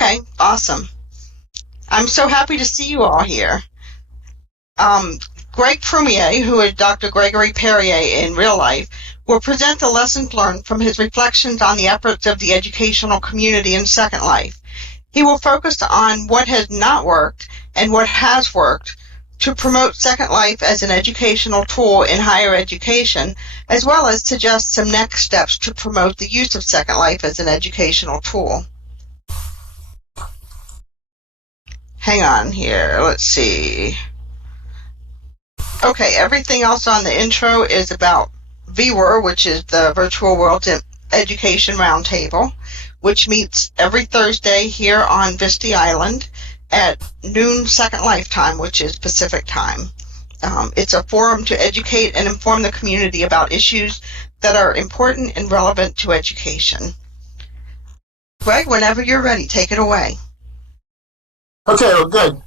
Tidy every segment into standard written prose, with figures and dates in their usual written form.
Okay, awesome. I'm so happy to see you all here. Greg Prumier, who is Dr. Gregory Perrier in real life, will present the lessons learned from his reflections on the efforts of the educational community in Second Life. He will focus on what has not worked and what has worked to promote Second Life as an educational tool in higher education, as well as suggest some next steps to promote the use of Second Life as an educational tool. Hang on here, let's see. Okay, everything else on the intro is about VWER, which is the Virtual World Education Roundtable, which meets every Thursday here on Vista Island at noon Second Life time, which is Pacific time. It's a forum to educate and inform the community about issues that are important and relevant to education. Greg, whenever you're ready, take it away. Okay, well, good.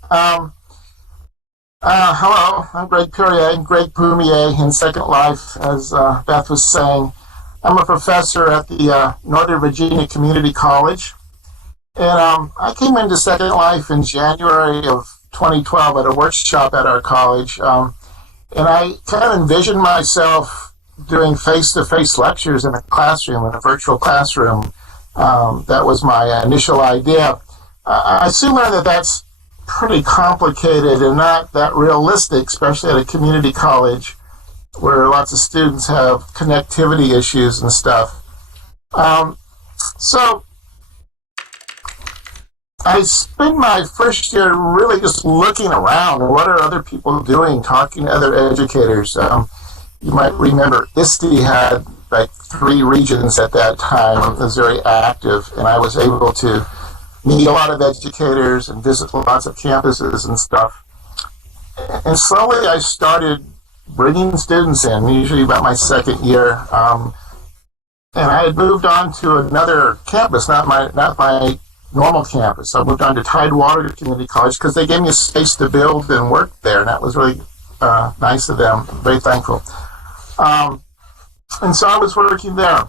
Hello, I'm Greg Prumier in Second Life, as Beth was saying. I'm a professor at the Northern Virginia Community College. And I came into Second Life in January of 2012 at a workshop at our college. And I kind of envisioned myself doing face-to-face lectures in a classroom, in a virtual classroom. That was my initial idea. I soon learned that that's pretty complicated and not that realistic, especially at a community college where lots of students have connectivity issues and stuff. So I spent my first year really just looking around. What are other people doing, talking to other educators? You might remember ISTE had like 3 regions at that time. It was very active, and I was able to meet a lot of educators and visit lots of campuses and stuff. And slowly I started bringing students in, usually about my second year. And I had moved on to another campus, not my normal campus. I moved on to Tidewater Community College because they gave me a space to build and work there, and that was really nice of them. Very thankful. And so I was working there.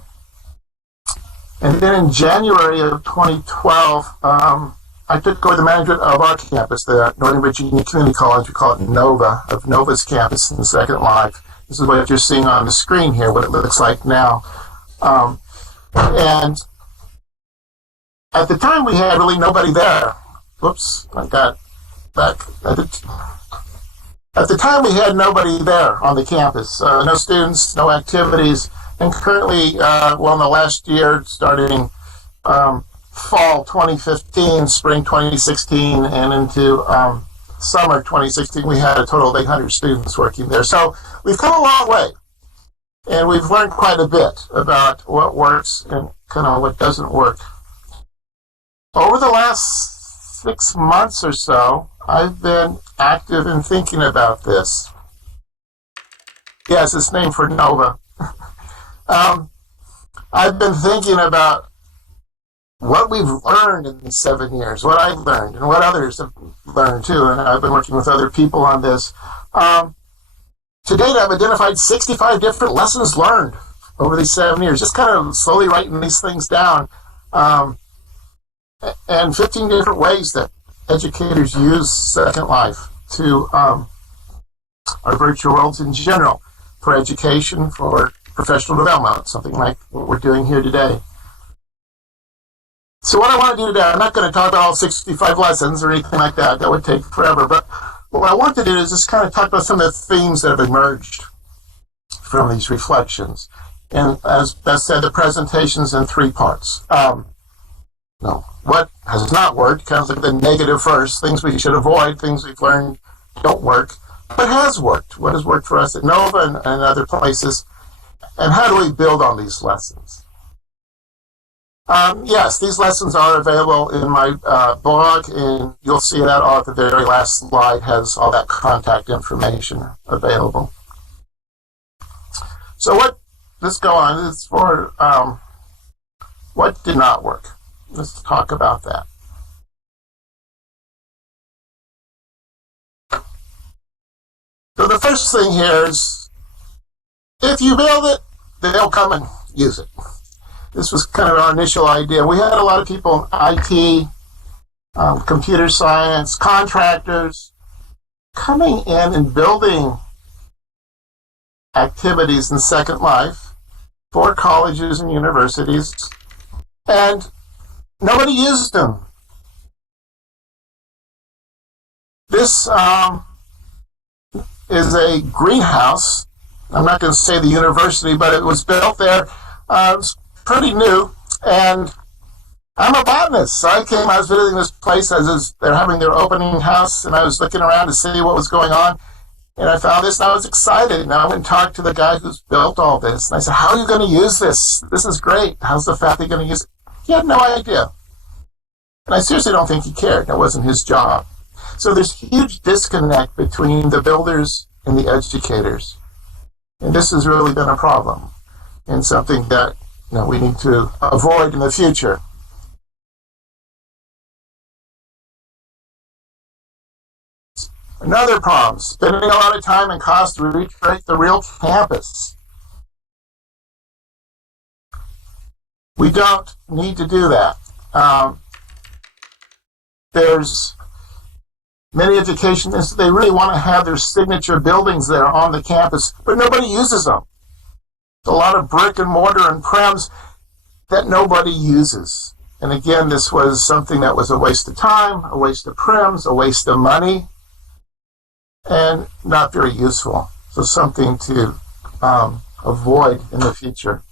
And then in January of 2012, I took over the management of our campus, the Northern Virginia Community College. We call it NOVA, of NOVA's campus in Second Life. This is what you're seeing on the screen here, what it looks like now. And at the time, we had really nobody there. Whoops, I got back. At the time, we had nobody there on the campus. No students, no activities. And currently, in the last year, starting fall 2015, spring 2016, and into summer 2016, we had a total of 800 students working there. So we've come a long way. And we've learned quite a bit about what works and kind of what doesn't work. Over the last 6 months or so, I've been active in thinking about this. Yes, it's named for NOVA. I've been thinking about what we've learned in these 7 years, what I've learned, and what others have learned too, and I've been working with other people on this. To date, I've identified 65 different lessons learned over these 7 years, just kind of slowly writing these things down, and 15 different ways that educators use Second Life to our virtual worlds in general, for education, for professional development, something like what we're doing here today. So what I want to do today, I'm not going to talk about all 65 lessons or anything like that. That would take forever. But what I want to do is just kind of talk about some of the themes that have emerged from these reflections. And as Beth said, the presentation's in 3 parts. What has not worked, kind of like the negative first, things we should avoid, things we've learned don't work. What has worked? What has worked for us at NOVA and other places? And how do we build on these lessons? Yes, these lessons are available in my blog, and you'll see that all at the very last slide has all that contact information available. So let's go on. This is for what did not work. Let's talk about that. So the first thing here is, if you build it, they'll come and use it. This was kind of our initial idea. We had a lot of people in IT computer science, contractors, coming in and building activities in Second Life for colleges and universities, and nobody used them. This is a greenhouse. I'm not going to say the university, but it was built there. It's pretty new, and I'm a botanist. So I was visiting this place as they're having their opening house, and I was looking around to see what was going on. And I found this, and I was excited. And I went and talked to the guy who's built all this. And I said, how are you going to use this? This is great. How's the faculty going to use it? He had no idea. And I seriously don't think he cared. That wasn't his job. So there's huge disconnect between the builders and the educators. And this has really been a problem, and something that we need to avoid in the future. Another problem, spending a lot of time and cost to recreate the real campus. We don't need to do that. There's many education institutions, they really want to have their signature buildings that are on the campus, but nobody uses them. There's a lot of brick and mortar and prems that nobody uses. And again, this was something that was a waste of time, a waste of prems, a waste of money, and not very useful. So something to avoid in the future.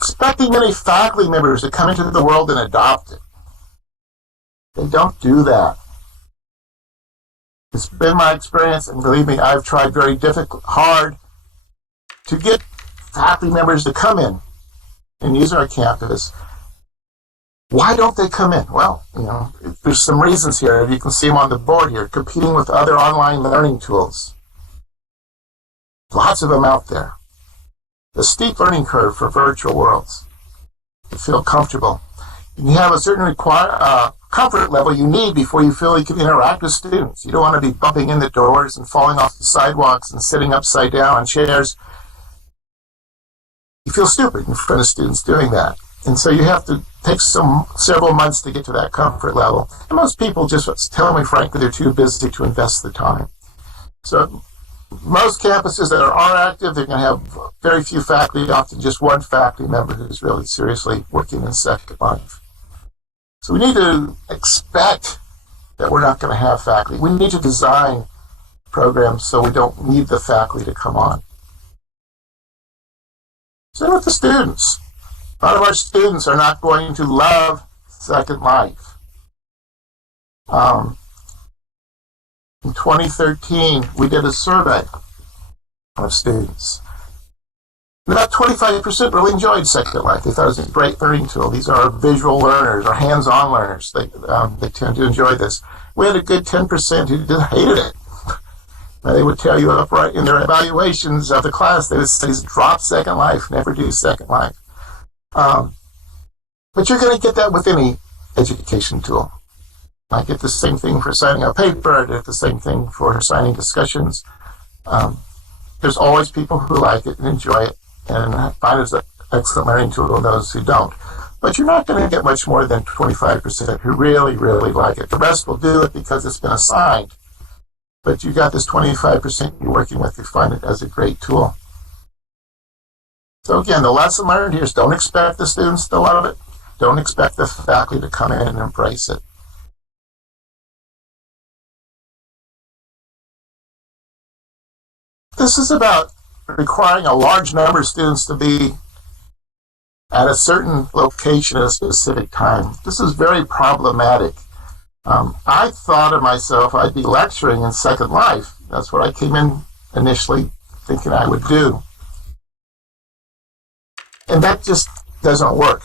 Expecting many faculty members to come into the world and adopt it. They don't do that. It's been my experience, and believe me, I've tried very hard to get faculty members to come in and use our campus. Why don't they come in? Well, there's some reasons here. You can see them on the board here, competing with other online learning tools. Lots of them out there. The steep learning curve for virtual worlds. You feel comfortable. And you have a certain comfort level you need before you feel you can interact with students. You don't want to be bumping in the doors and falling off the sidewalks and sitting upside down on chairs. You feel stupid in front of students doing that. And so you have to take several months to get to that comfort level. And most people just tell me, frankly, they're too busy to invest the time. So most campuses that are active, they're going to have very few faculty, often just one faculty member who's really seriously working in Second Life. So we need to expect that we're not going to have faculty. We need to design programs so we don't need the faculty to come on. Same with the students. A lot of our students are not going to love Second Life. In 2013, we did a survey of students. And about 25% really enjoyed Second Life. They thought it was a great learning tool. These are visual learners or hands-on learners. They tend to enjoy this. We had a good 10% who just hated it. They would tell you upright in their evaluations of the class, they would say, drop Second Life, never do Second Life. But you're going to get that with any education tool. I get the same thing for signing a paper. I get the same thing for signing discussions. There's always people who like it and enjoy it and find it an excellent learning tool, and those who don't. But you're not going to get much more than 25% who really, really like it. The rest will do it because it's been assigned. But you got this 25% you're working with who find it as a great tool. So again, the lesson learned here is don't expect the students to love it. Don't expect the faculty to come in and embrace it. This is about requiring a large number of students to be at a certain location at a specific time. This is very problematic. I thought of myself I'd be lecturing in Second Life. That's what I came in initially thinking I would do. And that just doesn't work.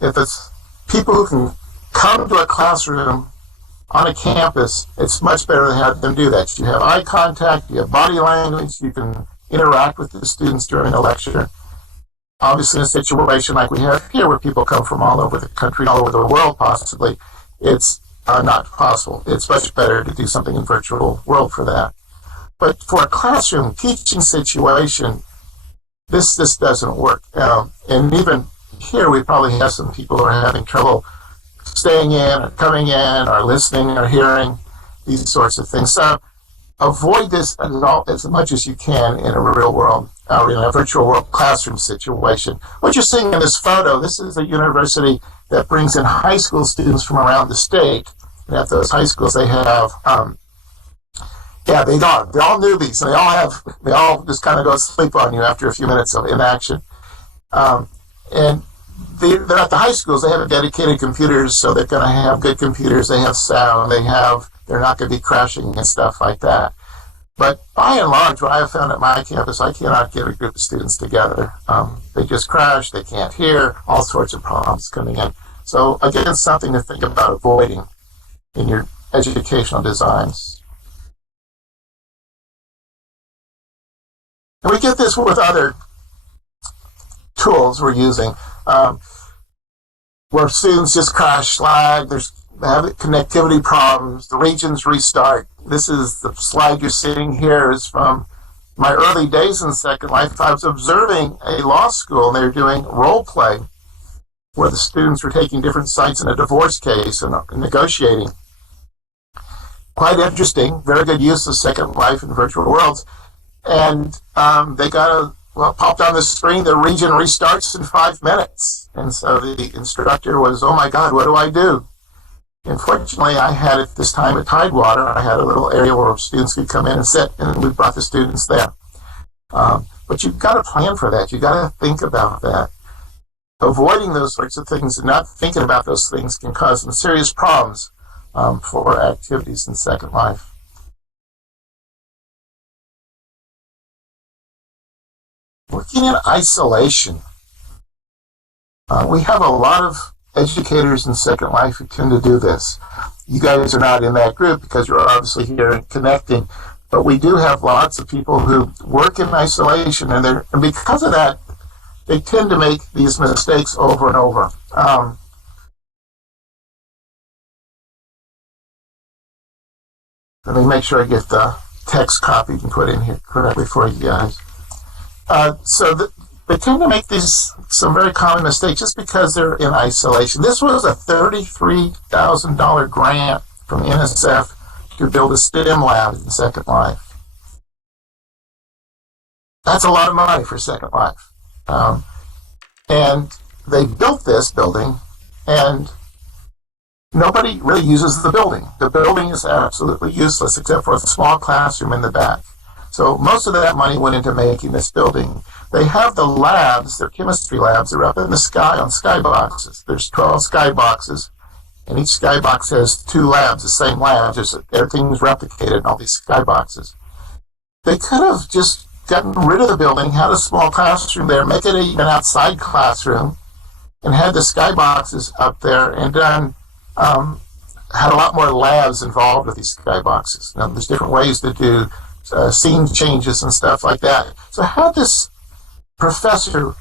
If it's people who can come to a classroom on a campus, it's much better to have them do that. You have eye contact, you have body language, you can interact with the students during a lecture. Obviously, in a situation like we have here, where people come from all over the country, all over the world possibly, it's not possible. It's much better to do something in virtual world for that. But for a classroom teaching situation, this doesn't work. And even here, we probably have some people who are having trouble staying in or coming in or listening or hearing, these sorts of things. So avoid this as much as you can in a real world, or in a virtual world classroom situation. What you're seeing in this photo, this is a university that brings in high school students from around the state. And at those high schools, they have, they're all newbies. And they all just kind of go to sleep on you after a few minutes of inaction. And they're at the high schools. They have dedicated computers, so they're going to have good computers. They have sound. They're not going to be crashing and stuff like that. But by and large, what I have found at my campus, I cannot get a group of students together. They just crash. They can't hear. All sorts of problems coming in. So again, something to think about avoiding in your educational designs. And we get this with other tools we're using, where students just crash, lag, they have connectivity problems, the regions restart. This is the slide you're seeing here is from my early days in Second Life. I was observing a law school, and they were doing role play where the students were taking different sides in a divorce case and negotiating. Quite interesting, very good use of Second Life in virtual worlds. And they popped on the screen, the region restarts in 5 minutes. And so the instructor was, oh my God, what do I do? Unfortunately, I had at this time at Tidewater, I had a little area where students could come in and sit, and we brought the students there. But you've got to plan for that. You've got to think about that. Avoiding those sorts of things and not thinking about those things can cause some serious problems for activities in Second Life. Working in isolation. We have a lot of educators in Second Life who tend to do this. You guys are not in that group because you're obviously here and connecting, but we do have lots of people who work in isolation, and because of that, they tend to make these mistakes over and over. Let me make sure I get the text copy and put in here correctly for you guys. They tend to make some very common mistakes just because they're in isolation. This was a $33,000 grant from NSF to build a STEM lab in Second Life. That's a lot of money for Second Life. And they built this building, and nobody really uses the building. The building is absolutely useless except for a small classroom in the back. So most of that money went into making this building. They have the labs, their chemistry labs, they're up in the sky on skyboxes. There's 12 skyboxes, and each skybox has 2 labs, the same labs. Everything's replicated in all these skyboxes. They could have just gotten rid of the building, had a small classroom there, make it even an outside classroom, and had the skyboxes up there, and done had a lot more labs involved with these skyboxes. Now, there's different ways to do scene changes and stuff like that. So had this professor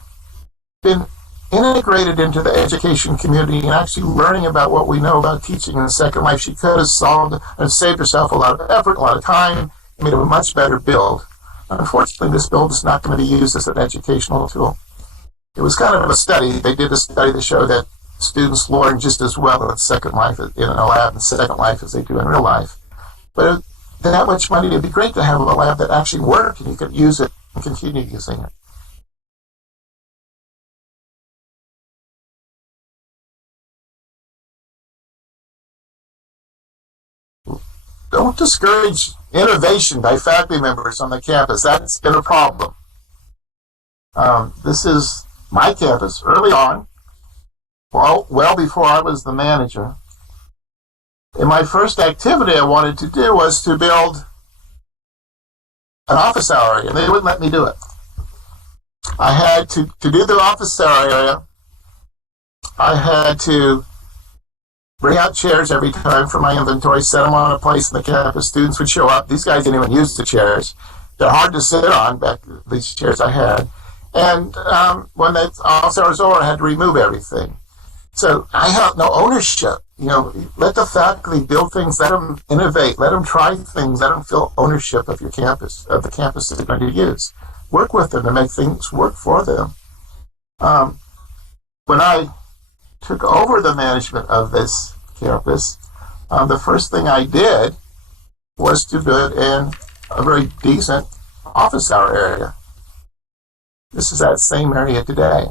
been integrated into the education community and actually learning about what we know about teaching in Second Life, she could have solved and saved herself a lot of effort, a lot of time, and made a much better build. Unfortunately, this build is not going to be used as an educational tool. It was kind of a study. They did a study that showed that students learn just as well in Second Life, in a lab in Second Life, as they do in real life. But that much money, it'd be great to have a lab that actually worked and you could use it and continue using it. Don't discourage innovation by faculty members on the campus. That's been a problem. This is my campus early on, well before I was the manager. And my first activity I wanted to do was to build an office hour area, and they wouldn't let me do it. I had to do the office hour area, I had to bring out chairs every time for my inventory, set them on a place in the campus. Students would show up. These guys didn't even use the chairs. They're hard to sit on, these chairs I had. And when the office hour was over, I had to remove everything. So I have no ownership. Let the faculty build things, let them innovate, let them try things, let them feel ownership of your campus, of the campus that they're going to use. work with them to make things work for them. When I took over the management of this campus, the first thing I did was to build in a very decent office hour area. This is that same area today.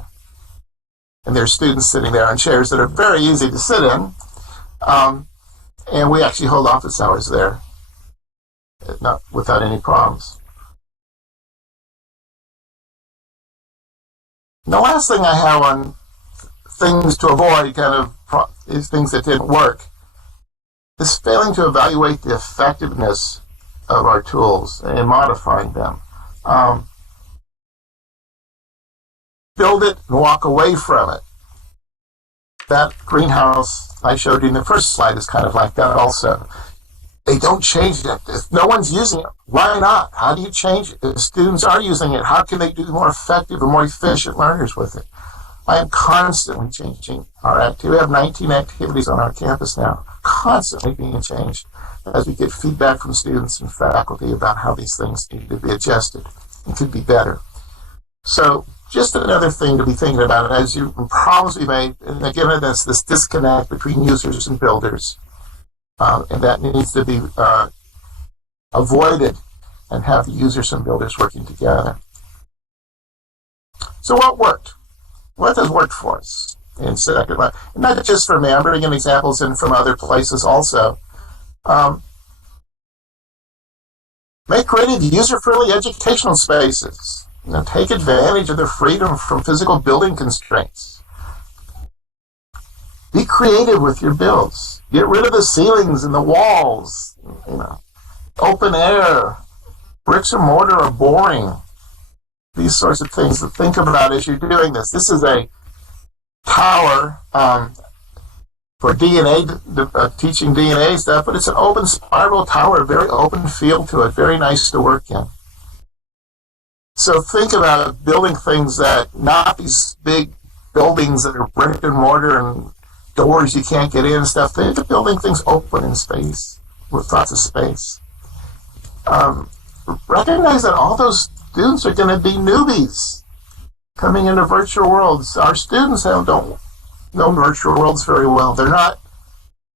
And there's students sitting there on chairs that are very easy to sit in. And we actually hold office hours there, not without any problems. And the last thing I have on things to avoid, is things that didn't work, is failing to evaluate the effectiveness of our tools and modifying them. Build it and walk away from it. That greenhouse I showed you in the first slide is kind of like that also. They don't change it. If no one's using it, why not? How do you change it? If students are using it, how can they be more effective and more efficient learners with it? I am constantly changing our activity. We have 19 activities on our campus now, constantly being changed as we get feedback from students and faculty about how these things need to be adjusted and could be better. So just another thing to be thinking about, as you problems we made, and again, that's this disconnect between users and builders, and that needs to be avoided and have the users and builders working together. So what worked? What has worked for us in SecondLife? And not just for me, I'm bringing examples in from other places also. Make creative, user-friendly educational spaces. Take advantage of the freedom from physical building constraints. Be creative with your builds. Get rid of the ceilings and the walls. Open air. Bricks and mortar are boring. These sorts of things to think about as you're doing this. This is a tower for DNA, teaching DNA stuff, but it's an open spiral tower, very open feel to it, very nice to work in. So think about building things that, not these big buildings that are brick and mortar and doors you can't get in and stuff. Think of building things open in space, with lots of space. Recognize that all those students are going to be newbies coming into virtual worlds. Our students don't know virtual worlds very well. They're not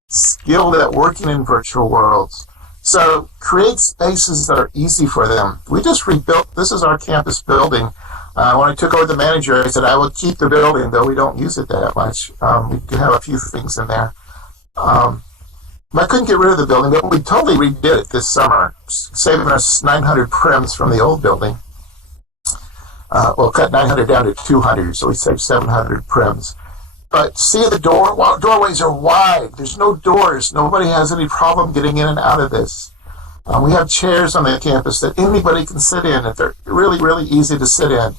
skilled at working in virtual worlds. So create spaces that are easy for them. We just rebuilt, this is our campus building. When I took over the manager, I said I would keep the building, though we don't use it that much. We do have a few things in there. I couldn't get rid of the building, but we totally redid it this summer, saving us 900 prims from the old building. We'll cut 900 down to 200, so we saved 700 prims. But see the doorways are wide. There's no doors. Nobody has any problem getting in and out of this. We have chairs on the campus that anybody can sit in. If they're really, really easy to sit in.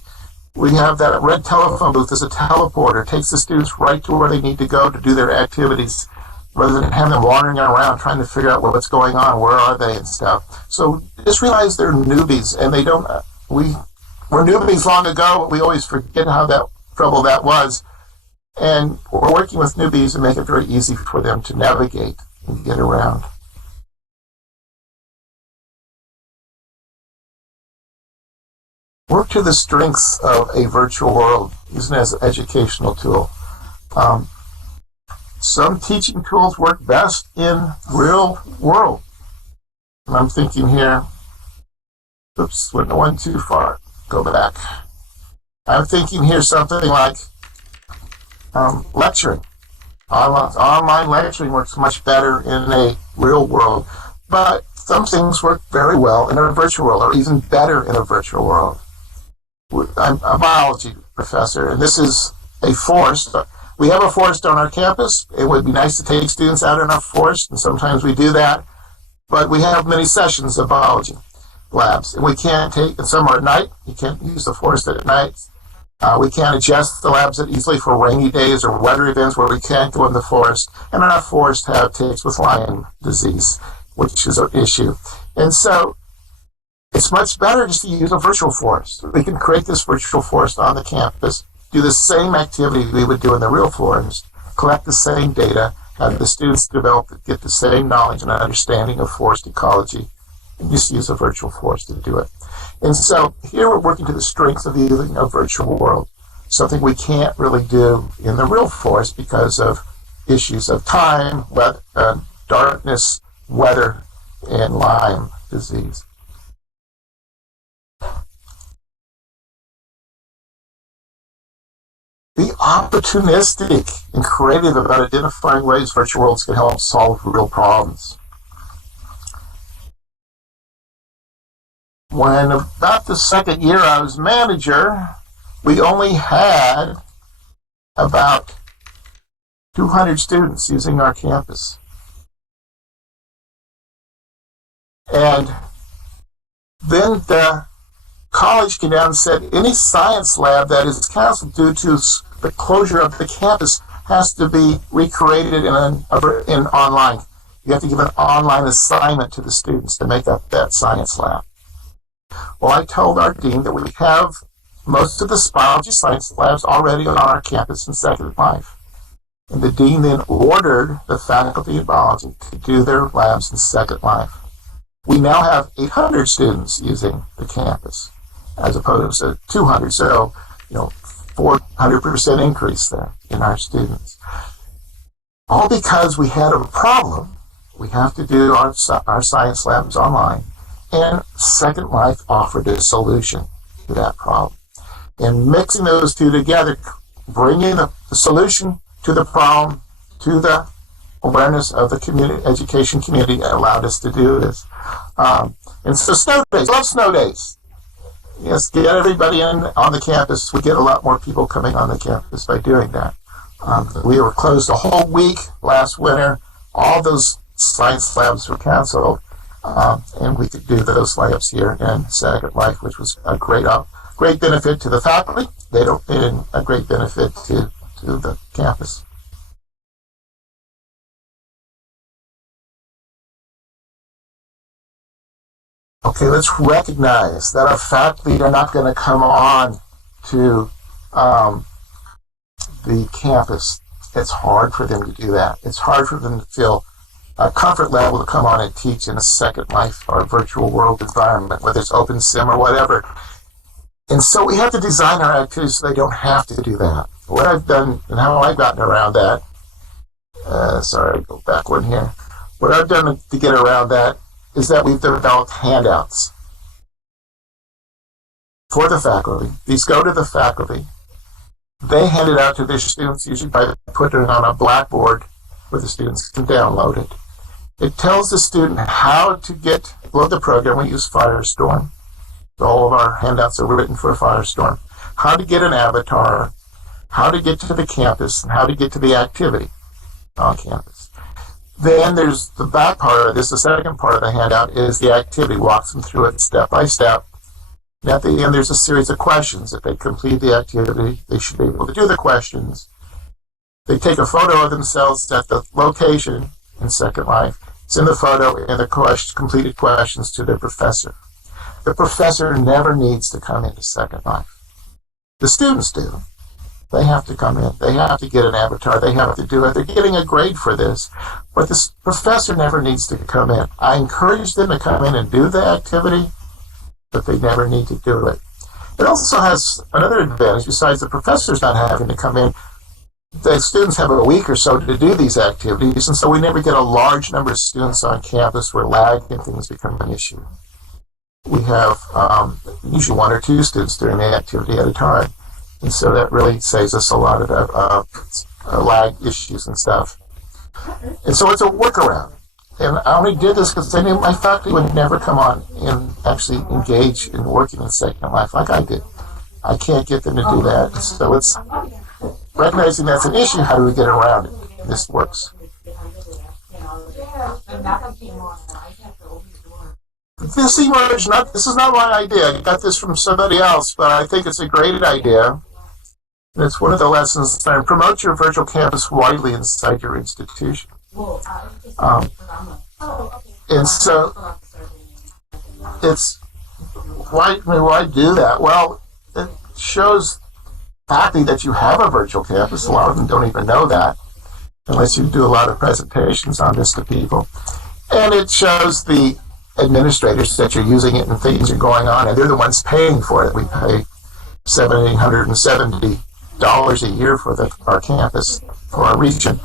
We have that red telephone booth as a teleporter. It takes the students right to where they need to go to do their activities, rather than having them wandering around trying to figure out what's going on, where are they and stuff. So just realize they're newbies, and they don't. We were newbies long ago, but we always forget how trouble that was. And we're working with newbies to make it very easy for them to navigate and get around. Work to the strengths of a virtual world, using it as an educational tool. Some teaching tools work best in real world. And I'm thinking here, oops, went one too far. Go back. I'm thinking here something like lecturing. Online lecturing works much better in a real world, but some things work very well in a virtual world, or even better in a virtual world. I'm a biology professor, and this is a forest. We have a forest on our campus. It would be nice to take students out in our forest, and sometimes we do that, but we have many sessions of biology labs, and we can't take, and some are at night. You can't use the forest at night. We can't adjust the labs that easily for rainy days or weather events where we can't go in the forest. And our forests have ticks with Lyme disease, which is an issue. And so it's much better just to use a virtual forest. We can create this virtual forest on the campus, do the same activity we would do in the real forest, collect the same data, have the students get the same knowledge and understanding of forest ecology, and just use a virtual forest to do it. And so here we're working to the strengths of using a virtual world, something we can't really do in the real forest because of issues of time, darkness, weather, and Lyme disease. Be opportunistic and creative about identifying ways virtual worlds can help solve real problems. When about the second year I was manager, we only had about 200 students using our campus. And then the college came down and said any science lab that is canceled due to the closure of the campus has to be recreated in online. You have to give an online assignment to the students to make up that science lab. Well, I told our dean that we have most of the biology science labs already on our campus in SecondLife. And the dean then ordered the faculty of biology to do their labs in SecondLife. We now have 800 students using the campus as opposed to 200. So, 400% increase there in our students. All because we had a problem. We have to do our science labs online. And SecondLife offered a solution to that problem. And mixing those two together, bringing the solution to the problem, to the awareness of the education community allowed us to do this. And so snow days, love snow days. Yes, get everybody in on the campus. We get a lot more people coming on the campus by doing that. We were closed a whole week last winter. All those science labs were canceled. And we could do those labs here in SecondLife, which was a great benefit to the faculty. And a great benefit to the campus. Okay, let's recognize that our faculty are not going to come on to the campus. It's hard for them to do that. It's hard for them to feel a comfort level to come on and teach in a SecondLife or virtual world environment, whether it's OpenSim or whatever. And so we have to design our activities so they don't have to do that. What I've done and how I've gotten around that, go back one here. What I've done to get around that is that we've developed handouts for the faculty. These go to the faculty. They hand it out to their students, usually by putting it on a blackboard where the students can download it. It tells the student how to load the program. We use Firestorm. All of our handouts are written for Firestorm. How to get an avatar, how to get to the campus, and how to get to the activity on campus. Then there's the back part of this, the second part of the handout is the activity. Walks them through it step by step. And at the end, there's a series of questions. If they complete the activity, they should be able to do the questions. They take a photo of themselves at the location in SecondLife, send the photo and the completed questions to their professor. The professor never needs to come into SecondLife. The students do. They have to come in. They have to get an avatar. They have to do it. They're getting a grade for this. But this professor never needs to come in. I encourage them to come in and do the activity, but they never need to do it. It also has another advantage besides the professors not having to come in. The students have a week or so to do these activities, and so we never get a large number of students on campus where lag and things become an issue. We have usually one or two students doing the activity at a time. And so that really saves us a lot of lag issues and stuff. And so it's a workaround. And I only did this because I knew my faculty would never come on and actually engage in working in SecondLife like I did. I can't get them to do that. So it's recognizing that's an issue, how do we get around it? This works. This emerged, this is not my idea. I got this from somebody else, but I think it's a great idea. And it's one of the lessons learned. Promote your virtual campus widely inside your institution. And so it's, why do that? Well, it shows faculty that you have a virtual campus. A lot of them don't even know that unless you do a lot of presentations on this to people. And it shows the administrators that you're using it and things are going on, and they're the ones paying for it. We pay $7,870 a year for our campus, for our region.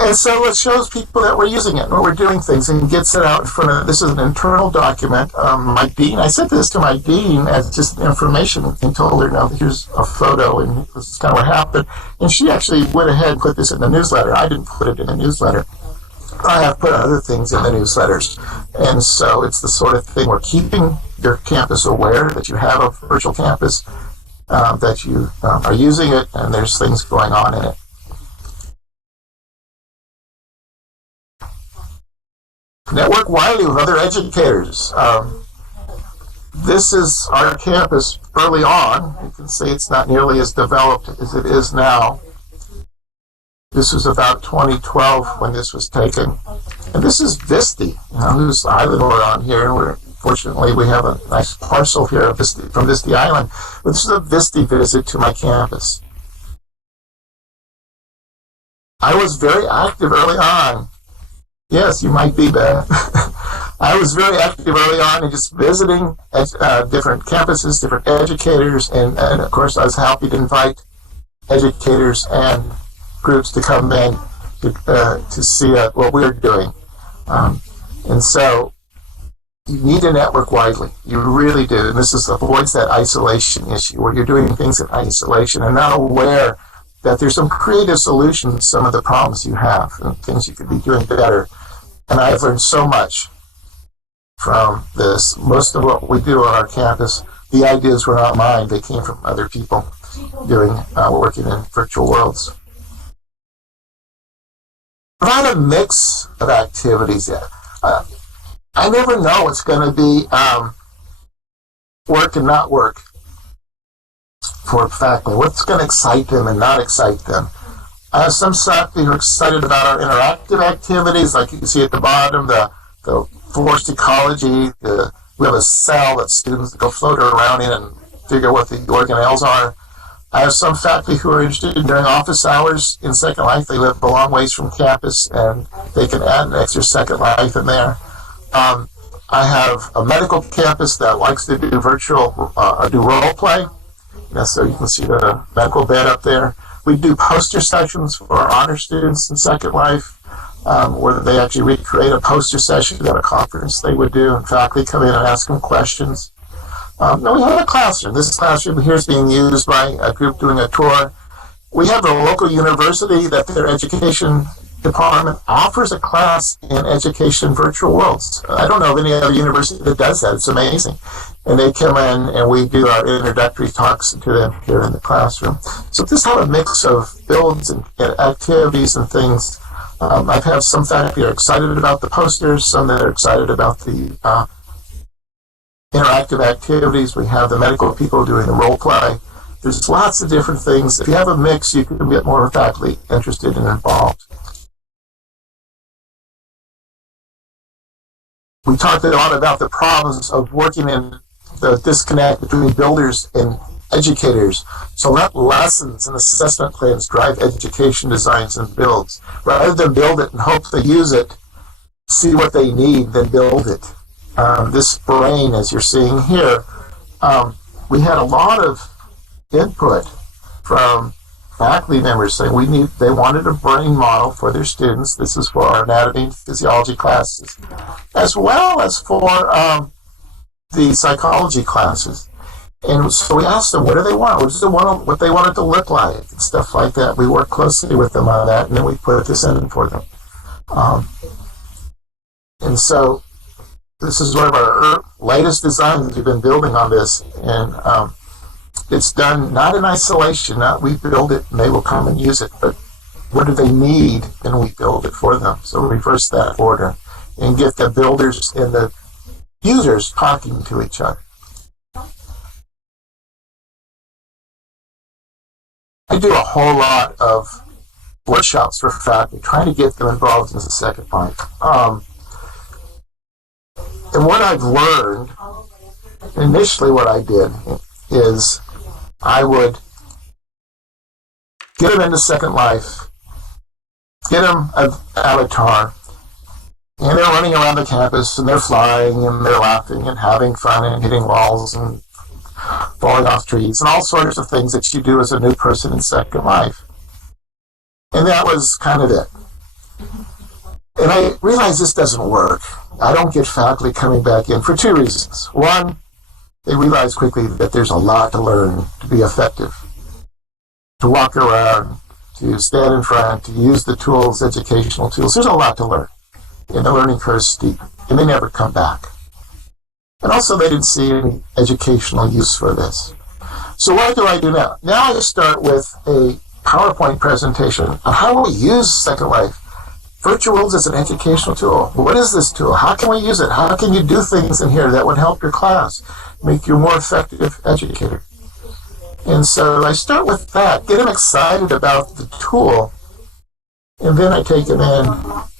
And so it shows people that we're using it and we're doing things and gets it out in front of, this is an internal document. My dean, I sent this to my dean as just information and told her, no, here's a photo and this is kind of what happened. And she actually went ahead and put this in the newsletter. I didn't put it in the newsletter. I have put other things in the newsletters. And so it's the sort of thing we're keeping your campus aware that you have a virtual campus, that you are using it and there's things going on in it. Network widely with other educators. This is our campus early on. You can see it's not nearly as developed as it is now. This was about 2012 when this was taken. And this is Visti, who's I live around here, and fortunately we have a nice parcel here of from Visti Island. But this is a Visti visit to my campus. I was very active early on. Yes, you might be, Beth. I was very active early on in just visiting different campuses, different educators, and of course I was happy to invite educators and groups to come in to see what we're doing. And so you need to network widely. You really do. And this avoids that isolation issue where you're doing things in isolation and not aware that there's some creative solutions to some of the problems you have and things you could be doing better. And I've learned so much from this. Most of what we do on our campus, the ideas were not mine. They came from other people working in virtual worlds. Provide a mix of activities. I never know what's going to be work and not work for faculty. What's going to excite them and not excite them. Some faculty are excited about our interactive activities, like you can see at the bottom, the forced ecology. We have a cell that students go float around in and figure what the organelles are. I have some faculty who are interested in during office hours in Second Life. They live a long ways from campus, and they can add an extra Second Life in there. I have a medical campus that likes to do do role play. So you can see the medical bed up there. We do poster sessions for our honor students in Second Life, where they actually recreate a poster session at a conference they would do, and faculty come in and ask them questions. Now we have a classroom. This classroom here is being used by a group doing a tour. We have a local university that their education department offers a class in education virtual worlds. I don't know of any other university that does that. It's amazing. And they come in and we do our introductory talks to them here in the classroom. So this have a mix of builds and activities and things. I've had some faculty are excited about the posters, some that are excited about the interactive activities. We have the medical people doing the role play. There's lots of different things. If you have a mix, you can get more faculty interested and involved. We talked a lot about the problems of working in the disconnect between builders and educators. So let lessons and assessment plans drive education designs and builds. Rather than build it and hope they use it, see what they need, then build it. This brain, as you're seeing here, we had a lot of input from faculty members saying they wanted a brain model for their students. This is for our anatomy and physiology classes, as well as for the psychology classes. And so we asked them, what do they want? What they want it to look like, and stuff like that. We worked closely with them on that, and then we put this in for them. And so this is one of our latest designs. We've been building on this, and it's done not in isolation. Not we build it and they will come and use it, but what do they need, and we build it for them. So reverse that order and get the builders and the users talking to each other. I do a whole lot of workshops for faculty, trying to get them involved in the Second Life. And what I've learned, initially what I did is I would get them into Second Life, get them an avatar, And they're running around the campus, and they're flying, and they're laughing, and having fun, and hitting walls, and falling off trees, and all sorts of things that you do as a new person in Second Life. And that was kind of it. And I realized this doesn't work. I don't get faculty coming back in for two reasons. One, they realize quickly that there's a lot to learn to be effective. To walk around, to stand in front, to use the tools, educational tools. There's a lot to learn. And the learning curve is steep. And they never come back. And also they didn't see any educational use for this. So what do I do now? Now I start with a PowerPoint presentation on how we use Second Life. Virtual Worlds is an educational tool. What is this tool? How can we use it? How can you do things in here that would help your class, make you a more effective educator? And so I start with that, get them excited about the tool, and then I take them in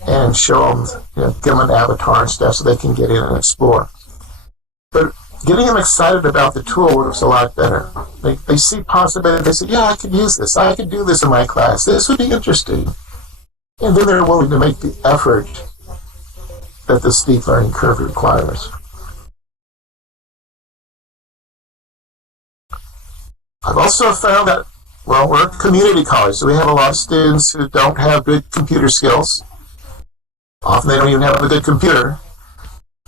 and show them, give them an avatar and stuff so they can get in and explore. But getting them excited about the tool works a lot better. They see possibility. They say, yeah, I could use this. I could do this in my class. This would be interesting. And then they're willing to make the effort that the steep learning curve requires. I've also found that, well, we're a community college, so we have a lot of students who don't have good computer skills. Often they don't even have a good computer.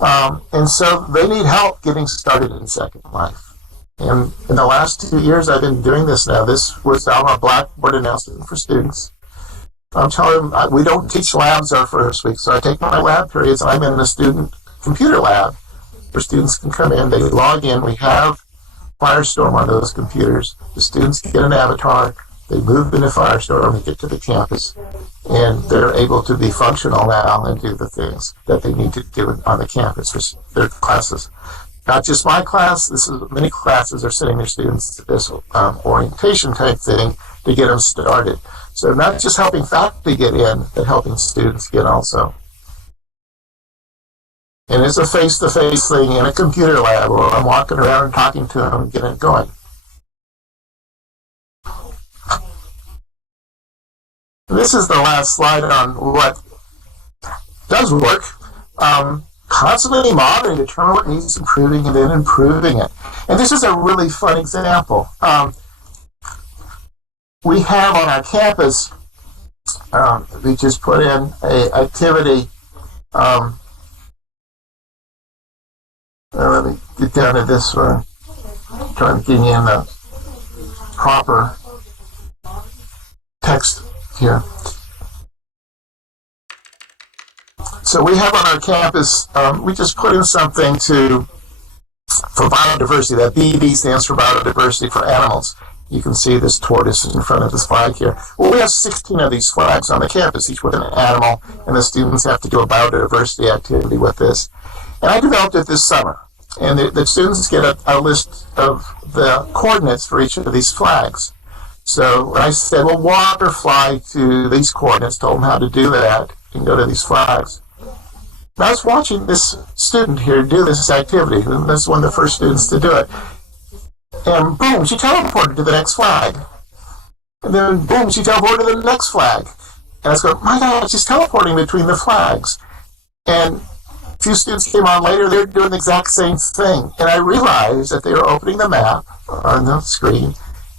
And so they need help getting started in Second Life. And in the last 2 years I've been doing this now. This was on our Blackboard announcement for students. I'm telling them, we don't teach labs our first week, so I take my lab periods and I'm in a student computer lab where students can come in, they log in, we have Firestorm on those computers, the students get an avatar, they move into Firestorm, they get to the campus, and they're able to be functional now and do the things that they need to do on the campus for their classes. Not just my class, many classes are sending their students to this orientation type thing to get them started. So not just helping faculty get in, but helping students get also. And it's a face-to-face thing in a computer lab where I'm walking around and talking to them and getting it going. This is the last slide on what does work. Constantly monitoring, determine what needs improving, and then improving it. And this is a really fun example. We have on our campus, we just put in an activity. Let me get down to this one. Trying to get in the proper text here. So we have on our campus, we just put in something for biodiversity. That BD stands for biodiversity for animals. You can see this tortoise in front of this flag here. Well, we have 16 of these flags on the campus, each with an animal, and the students have to do a biodiversity activity with this. And I developed it this summer. And the students get a list of the coordinates for each of these flags. So I said, well, walk or fly to these coordinates, told them how to do that, and go to these flags. And I was watching this student here do this activity, and this is one of the first students to do it. And boom, she teleported to the next flag. And then boom, she teleported to the next flag. And I was going, my God, she's teleporting between the flags. And a few students came on later, they were doing the exact same thing. And I realized that they were opening the map on the screen,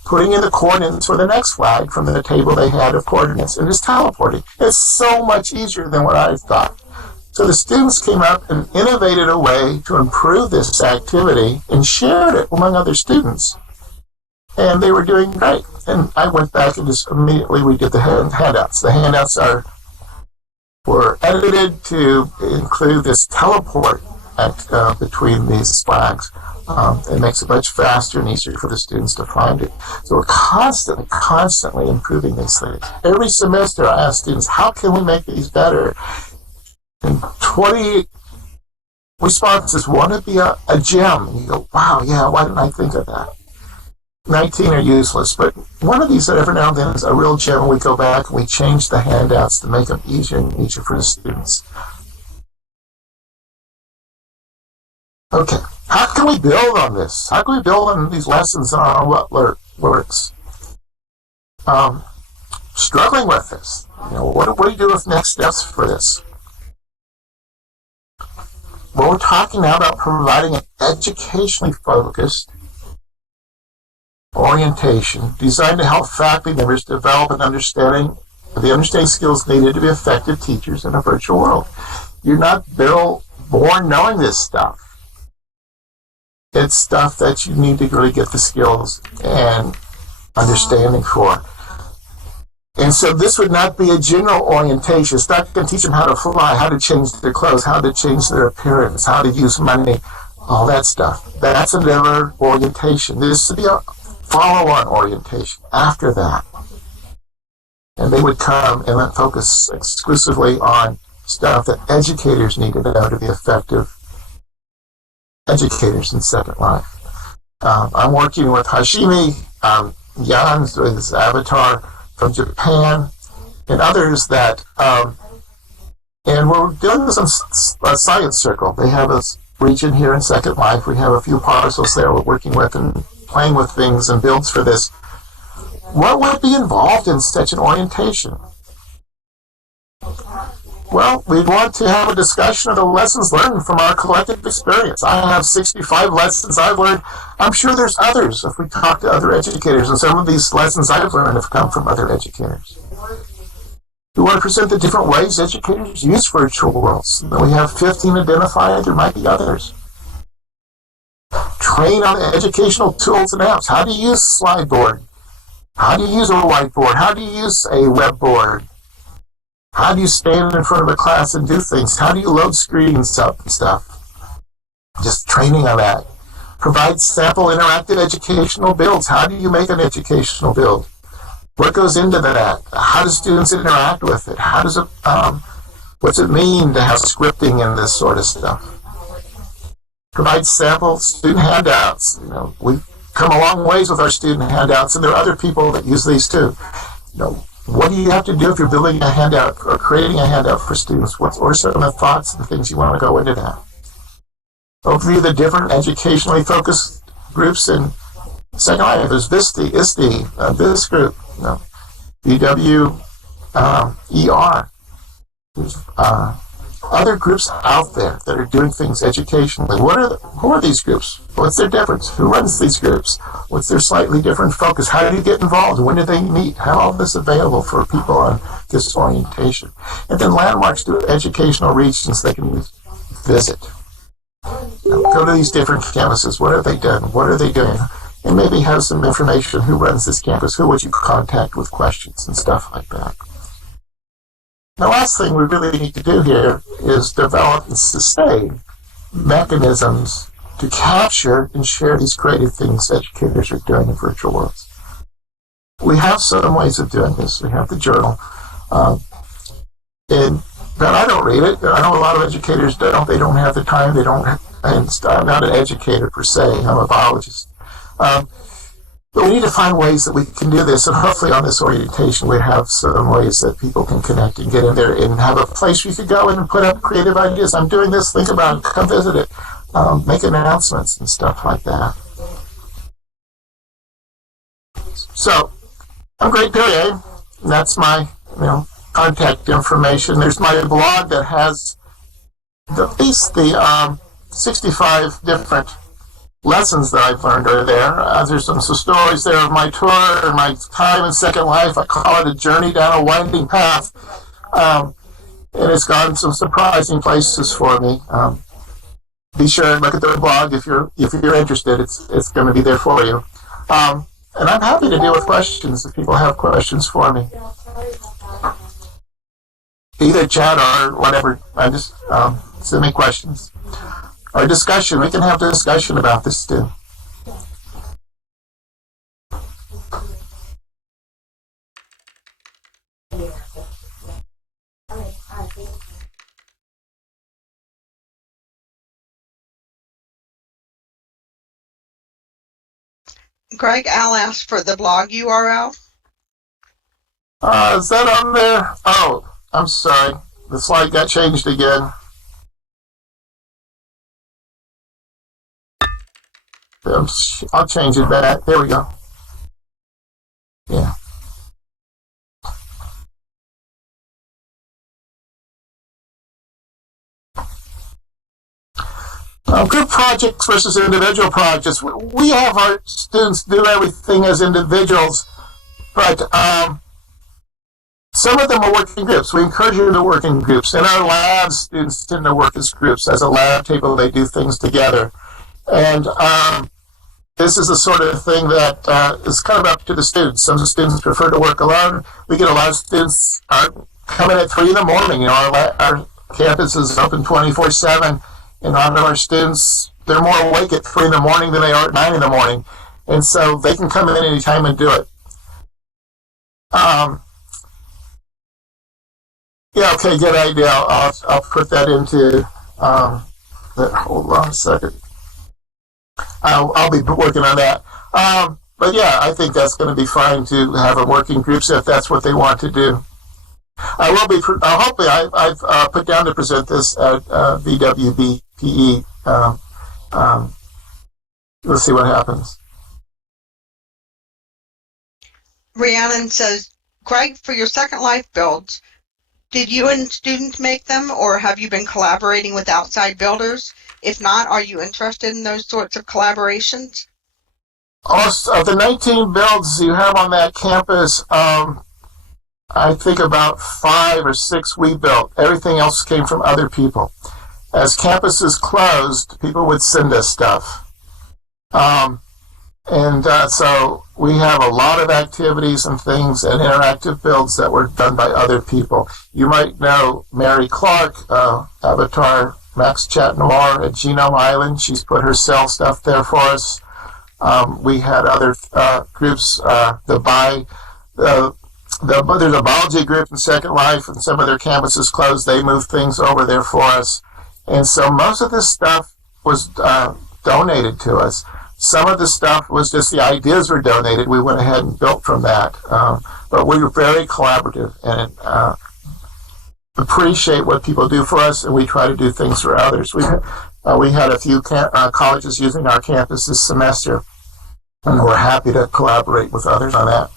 putting in the coordinates for the next flag from the table they had of coordinates, and just teleporting. It's so much easier than what I thought. So the students came up and innovated a way to improve this activity and shared it among other students. And they were doing great. And I went back and just immediately we did the handouts. The handouts were edited to include this teleport between these flags. It makes it much faster and easier for the students to find it. So we're constantly improving these things. Every semester I ask students, how can we make these better? And 20 responses want to be a gem. And you go, wow, yeah, why didn't I think of that? 19 are useless, but one of these that every now and then is a real gem, and we go back and we change the handouts to make them easier and easier for the students. Okay, how can we build on this? How can we build on these lessons on what works? Struggling with this. What do we do with next steps for this? Well, we're talking now about providing an educationally focused orientation designed to help faculty members develop the understanding skills needed to be effective teachers in a virtual world. You're not born knowing this stuff. It's stuff that you need to really get the skills and understanding for. And so this would not be a general orientation. It's not going to teach them how to fly, how to change their clothes, how to change their appearance, how to use money, all that stuff. That's another orientation. This would be a follow-on orientation after that. And they would come and then focus exclusively on stuff that educators need to know to be effective educators in Second Life. I'm working with Hashimi Jan's with his avatar from Japan, and others that, and we're doing this on a science circle. They have a region here in Second Life. We have a few parcels there we're working with and playing with things and builds for this. What would be involved in such an orientation? Well, we'd want to have a discussion of the lessons learned from our collective experience. I have 65 lessons I've learned. I'm sure there's others if we talk to other educators, and some of these lessons I've learned have come from other educators. We want to present the different ways educators use virtual worlds. We have 15 identified. There might be others. Train on the educational tools and apps. How do you use Slideboard? How do you use a whiteboard? How do you use a web board? How do you stand in front of a class and do things? How do you load screens up and stuff? Just training on that. Provide sample interactive educational builds. How do you make an educational build? What goes into that? How do students interact with it? How does it, what's it mean to have scripting and this sort of stuff? Provide sample student handouts. We've come a long ways with our student handouts, and there are other people that use these too. What do you have to do if you're building a handout or creating a handout for students? What are some of the thoughts and things you want to go into that? Overview the different educationally focused groups in Second Life. There's VISTI, ISTE, this group, VWER. There's other groups out there that are doing things educationally. Who are these groups? What's their difference? Who runs these groups? What's their slightly different focus? How do you get involved? When do they meet? Have all this available for people on this orientation. And then landmarks to educational regions they can visit. Go to these different campuses. What have they done? What are they doing? And maybe have some information. Who runs this campus? Who would you contact with questions and stuff like that? The last thing we really need to do here is develop and sustain mechanisms to capture and share these creative things educators are doing in virtual worlds. We have some ways of doing this. We have the journal. But I don't read it. I know a lot of educators don't. They don't have the time. I'm not an educator per se. I'm a biologist. But we need to find ways that we can do this, and hopefully on this orientation we have some ways that people can connect and get in there and have a place where you could go in and put up creative ideas. I'm doing this, think about it, come visit it, make announcements and stuff like that. So, I'm Greg Perrier, and that's my contact information. There's my blog that has at least the 65 different lessons that I've learned are there. There's some stories there of my tour and my time in Second Life. I call it a journey down a winding path. And it's gone some surprising places for me. Be sure and look at the blog if you're interested. It's going to be there for you. And I'm happy to deal with questions if people have questions for me. Either chat or whatever. I just send me questions. Or discussion. We can have a discussion about this too. Greg, I'll ask for the blog URL. Is that on there? Oh, I'm sorry. The slide got changed again. I'll change it back. There we go. Yeah. Group projects versus individual projects. We have our students do everything as individuals, but some of them are working groups. We encourage you to work in groups. In our labs, students tend to work as groups. As a lab table, they do things together. And this is the sort of thing that is kind of up to the students. Some students prefer to work alone. We get a lot of students coming at 3 in the morning. You know, our campus is open 24/7. And a lot of our students, they're more awake at 3 in the morning than they are at 9 in the morning. And so they can come in anytime and do it. Yeah, okay, good idea. I'll put that into, hold on a second. I'll be working on that. But yeah, I think that's going to be fine to have a working groups if that's what they want to do. I will be, hopefully, I've put down to present this at VWBPE. Let's see what happens. Rhiannon says, Greg, for your Second Life builds, did you and students make them, or have you been collaborating with outside builders? If not, are you interested in those sorts of collaborations? Of the 19 builds you have on that campus, I think about 5 or 6 we built. Everything else came from other people. As campuses closed, people would send us stuff. So we have a lot of activities and things and interactive builds that were done by other people. You might know Mary Clark, Avatar Max Chat Noir at Genome Island. She's put her cell stuff there for us. We had other groups, there's a biology group in Second Life, and some of their campuses closed. They moved things over there for us. And so most of this stuff was donated to us. Some of the stuff was just the ideas were donated. We went ahead and built from that. But we were very collaborative and appreciate what people do for us, and we try to do things for others. We had a few colleges using our campus this semester, and we're happy to collaborate with others on that.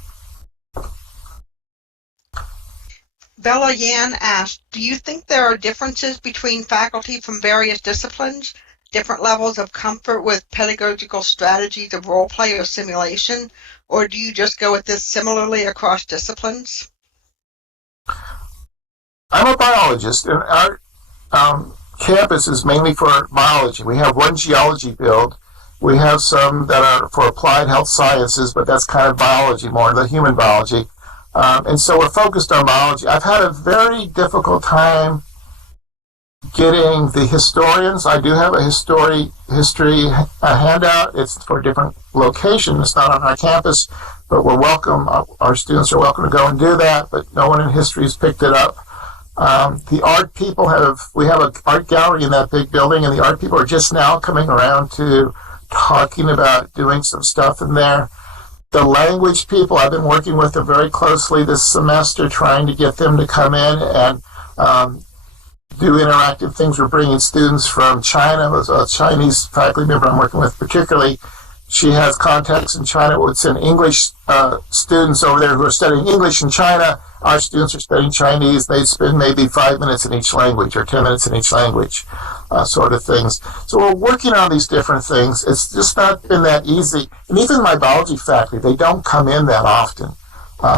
Bella Yan asked, do you think there are differences between faculty from various disciplines, different levels of comfort with pedagogical strategies of role play or simulation, or do you just go with this similarly across disciplines? I'm a biologist, and our campus is mainly for biology. We have one geology build. We have some that are for applied health sciences, but that's kind of biology, more the human biology. And so we're focused on biology. I've had a very difficult time getting the historians. I do have a history handout. It's for a different location. It's not on our campus, but we're welcome. Our students are welcome to go and do that, but no one in history has picked it up. The art people we have an art gallery in that big building, and the art people are just now coming around to talking about doing some stuff in there. The language people, I've been working with them very closely this semester, trying to get them to come in and do interactive things. We're bringing students from China. A Chinese faculty member I'm working with particularly, she has contacts in China, would send English students over there who are studying English in China. Our students are studying Chinese. They'd spend maybe 5 minutes in each language or 10 minutes in each language, sort of things. So we're working on these different things. It's just not been that easy. And even my biology faculty, they don't come in that often.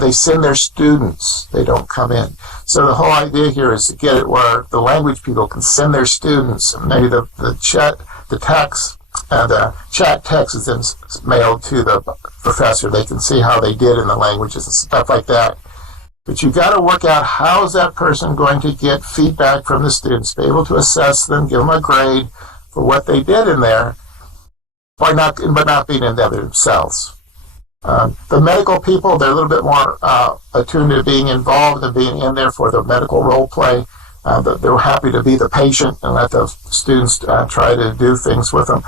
They send their students. They don't come in. So the whole idea here is to get it where the language people can send their students. Maybe the chat text is then mailed to the professor. They can see how they did in the languages and stuff like that. But you've got to work out how is that person going to get feedback from the students, be able to assess them, give them a grade for what they did in there, but not being in there themselves. The medical people, they're a little bit more attuned to being involved and being in there for the medical role play. They're happy to be the patient and let the students try to do things with them.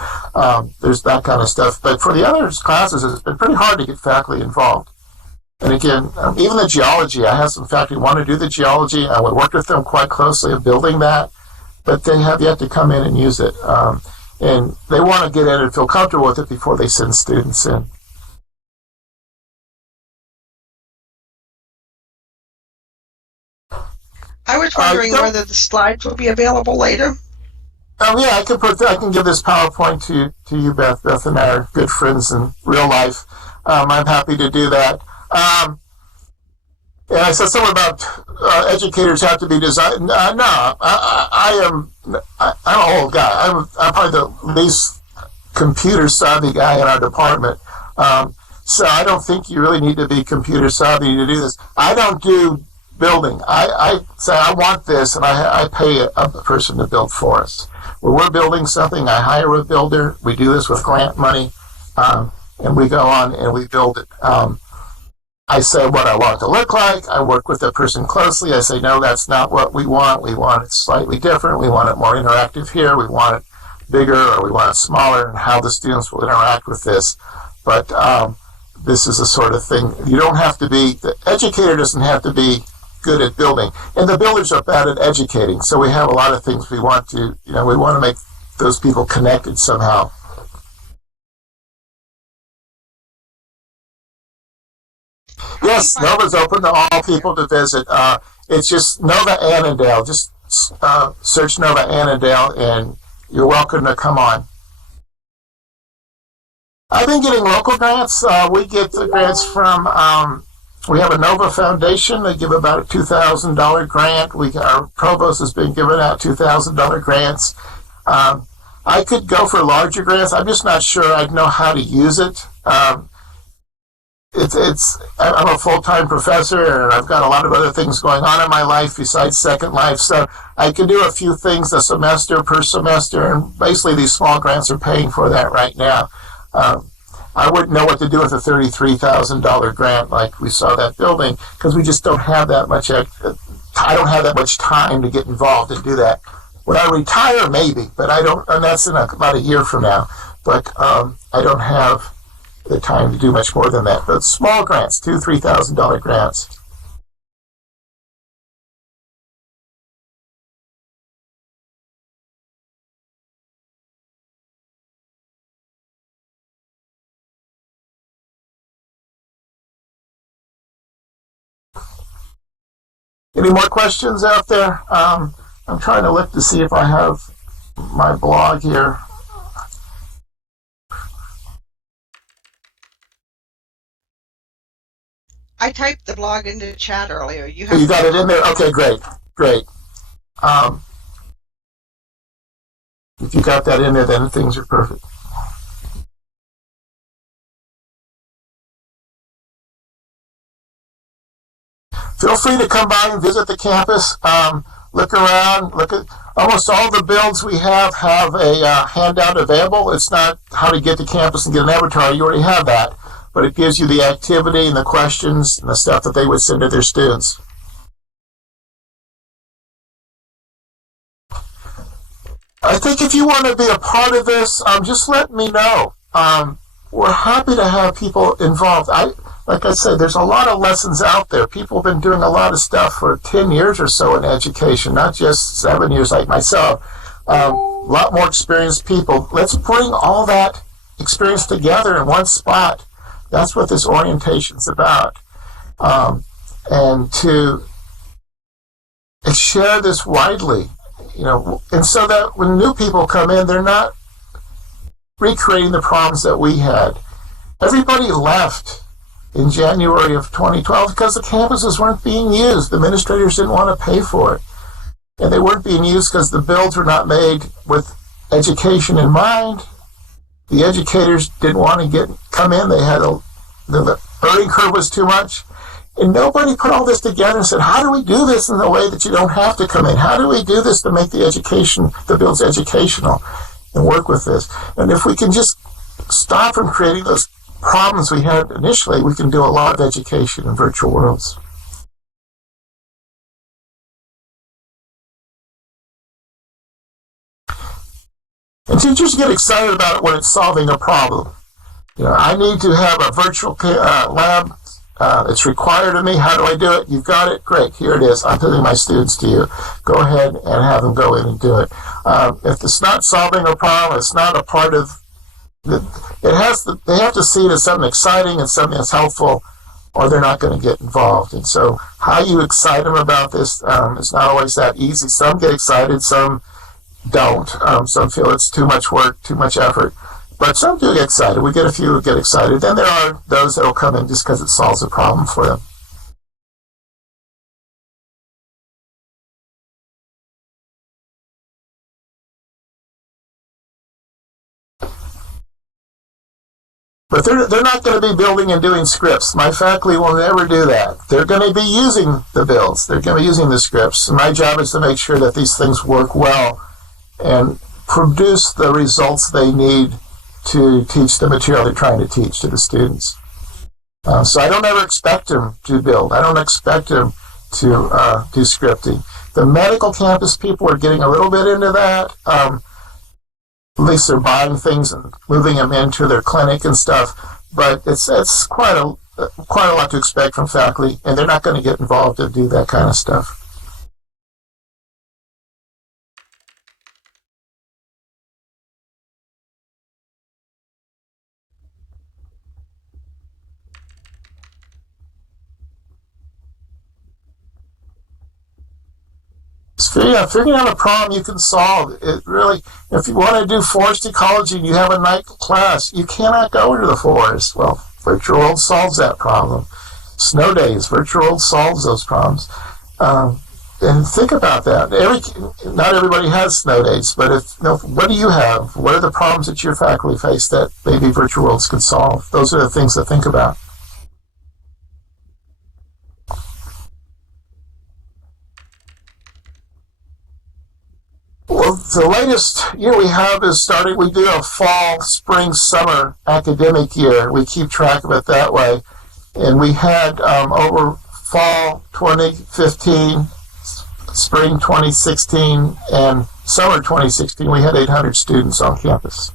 There's that kind of stuff. But for the other classes, it's been pretty hard to get faculty involved. And again, even the geology, I have some faculty who want to do the geology. I would work with them quite closely in building that, but they have yet to come in and use it. And they want to get in and feel comfortable with it before they send students in. I was wondering whether the slides will be available later. Yeah, I can give this PowerPoint to you, Beth. Beth and I are good friends in real life. I'm happy to do that. And I said something about educators have to be designed. No, I'm an old guy. I'm probably the least computer savvy guy in our department. So I don't think you really need to be computer savvy to do this. I don't do building. I say I want this, and I pay a person to build for us. When we're building something, I hire a builder. We do this with grant money, and we go on and we build it. I say what I want it to look like. I work with the person closely. I say, no, that's not what we want. We want it slightly different. We want it more interactive here. We want it bigger, or we want it smaller, and how the students will interact with this. But this is the sort of thing. You don't have to be, the educator doesn't have to be good at building. And the builders are bad at educating. So we have a lot of things we want to, we want to make those people connected somehow. Yes, Nova's open to all people to visit. It's just Nova Annandale. Just search Nova Annandale, and you're welcome to come on. I've been getting local grants. We get the grants from, we have a Nova Foundation. They give about a $2,000 grant. Our provost has been giving out $2,000 grants. I could go for larger grants. I'm just not sure I'd know how to use it. I'm a full-time professor, and I've got a lot of other things going on in my life besides SecondLife, so I can do a few things a semester per semester, and basically these small grants are paying for that right now. I wouldn't know what to do with a $33,000 grant like we saw that building, because we just don't have that much. I don't have that much time to get involved and do that. When I retire, maybe, but I don't, and that's in about a year from now. But I don't have the time to do much more than that. But small grants, $2,000, $3,000 grants. Any more questions out there? I'm trying to look to see if I have my blog here. I typed the blog into the chat earlier. You got it in there? Okay, great. If you got that in there, then things are perfect. Feel free to come by and visit the campus. Look around. Look at almost all the builds we have a handout available. It's not how to get to campus and get an avatar. You already have that. But it gives you the activity and the questions and the stuff that they would send to their students. I think if you want to be a part of this, just let me know. We're happy to have people involved. Like I said, there's a lot of lessons out there. People have been doing a lot of stuff for 10 years or so in education, not just 7 years like myself. A lot more experienced people. Let's bring all that experience together in one spot. That's what this orientation's about. And to share this widely, and so that when new people come in, they're not recreating the problems that we had. Everybody left in January of 2012 because the campuses weren't being used. The administrators didn't want to pay for it. And they weren't being used because the builds were not made with education in mind. The educators didn't want to come in. They had the learning curve was too much. And nobody put all this together and said, how do we do this in a way that you don't have to come in? How do we do this to make the builds educational and work with this? And if we can just stop from creating those problems we had initially, we can do a lot of education in virtual worlds. And teachers get excited about it when it's solving a problem. I need to have a virtual lab. It's required of me. How do I do it? You've got it? Great. Here it is. I'm putting my students to you. Go ahead and have them go in and do it. If it's not solving a problem, it's not a part of they have to see it as something exciting and something that's helpful, or they're not going to get involved. And so how you excite them about this is not always that easy. Some get excited, some don't. Some feel it's too much work, too much effort. But some do get excited. We get a few who get excited. Then there are those that will come in just because it solves a problem for them. But they're not going to be building and doing scripts. My faculty will never do that. They're going to be using the builds. They're going to be using the scripts. And my job is to make sure that these things work well and produce the results they need to teach the material they're trying to teach to the students. So I don't ever expect them to build. I don't expect them to do scripting. The medical campus people are getting a little bit into that. At least they're buying things and moving them into their clinic and stuff. But it's quite a lot to expect from faculty, and they're not going to get involved and do that kind of stuff. Yeah, figuring out a problem you can solve. It really, if you want to do forest ecology and you have a night class, you cannot go into the forest. Well, Virtual World solves that problem. Snow days, Virtual World solves those problems. And think about that. Not everybody has snow days, but what do you have? What are the problems that your faculty face that maybe Virtual Worlds can solve? Those are the things to think about. Well, the latest year we have is starting, we do a fall, spring, summer academic year. We keep track of it that way. And we had over fall 2015, spring 2016, and summer 2016, we had 800 students on campus.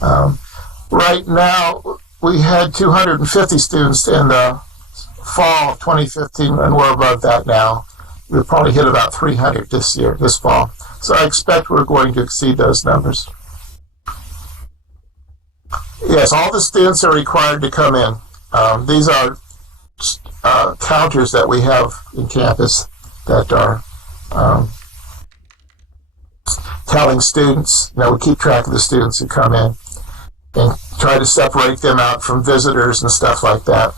Right now, we had 250 students in the fall of 2015, and we're above that now. We'll probably hit about 300 this fall. So I expect we're going to exceed those numbers. Yes, all the students are required to come in. These are counters that we have in campus that are telling students, we keep track of the students who come in and try to separate them out from visitors and stuff like that.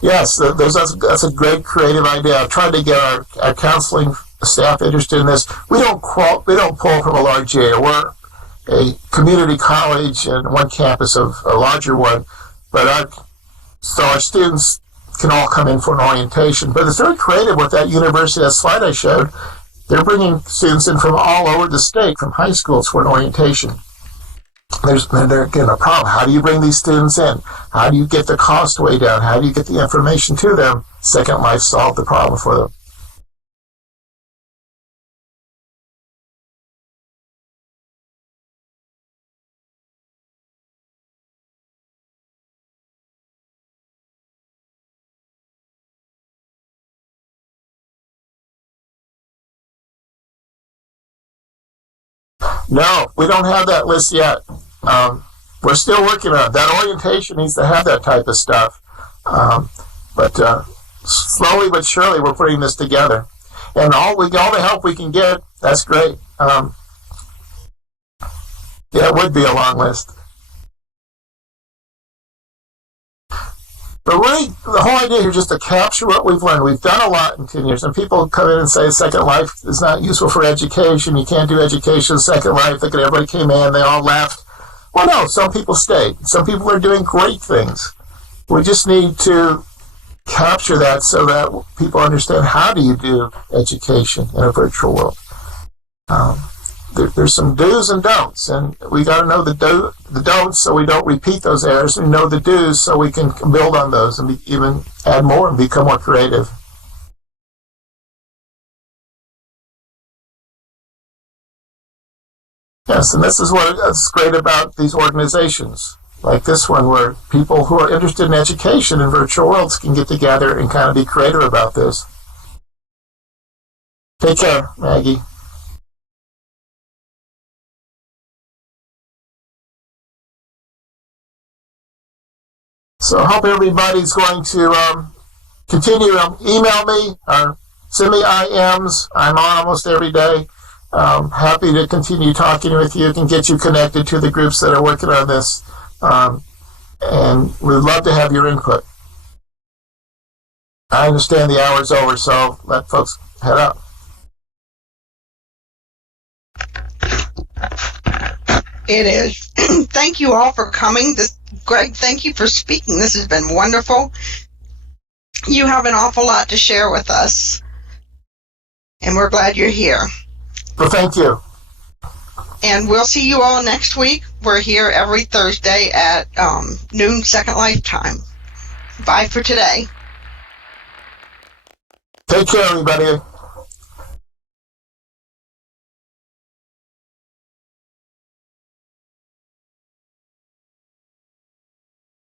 Yes, that's a great creative idea. I've tried to get our counseling staff interested in this. We don't pull from a large area. We're a community college and one campus of a larger one, so our students can all come in for an orientation. But it's very creative with that university, that slide I showed. They're bringing students in from all over the state, from high schools for an orientation. They're getting a problem. How do you bring these students in? How do you get the cost way down? How do you get the information to them? SecondLife solved the problem for them. No, we don't have that list yet. We're still working on it. That orientation needs to have that type of stuff. But slowly but surely, we're putting this together. And all the help we can get, that's great. Yeah, it would be a long list. But really, the whole idea here is just to capture what we've learned. We've done a lot in 10 years, and people come in and say SecondLife is not useful for education. You can't do education in SecondLife. Look at everybody came in, they all left. Well, no, some people stayed. Some people are doing great things. We just need to capture that so that people understand how do you do education in a virtual world. There's some do's and don'ts, and we got to know the don'ts so we don't repeat those errors, and know the do's so we can build on those and even add more and become more creative. Yes, and this is what's great about these organizations like this one, where people who are interested in education in virtual worlds can get together and kind of be creative about this. Take care, Maggie. So I hope everybody's going to continue to email me or send me IMs. I'm on almost every day. Happy to continue talking with you and get you connected to the groups that are working on this. And we'd love to have your input. I understand the hour's over, so let folks head up. It is. Thank you all for coming. Greg, thank you for speaking. This has been wonderful. You have an awful lot to share with us, and we're glad you're here. Well, thank you. And we'll see you all next week. We're here every Thursday at noon SecondLife time. Bye for today. Take care, everybody.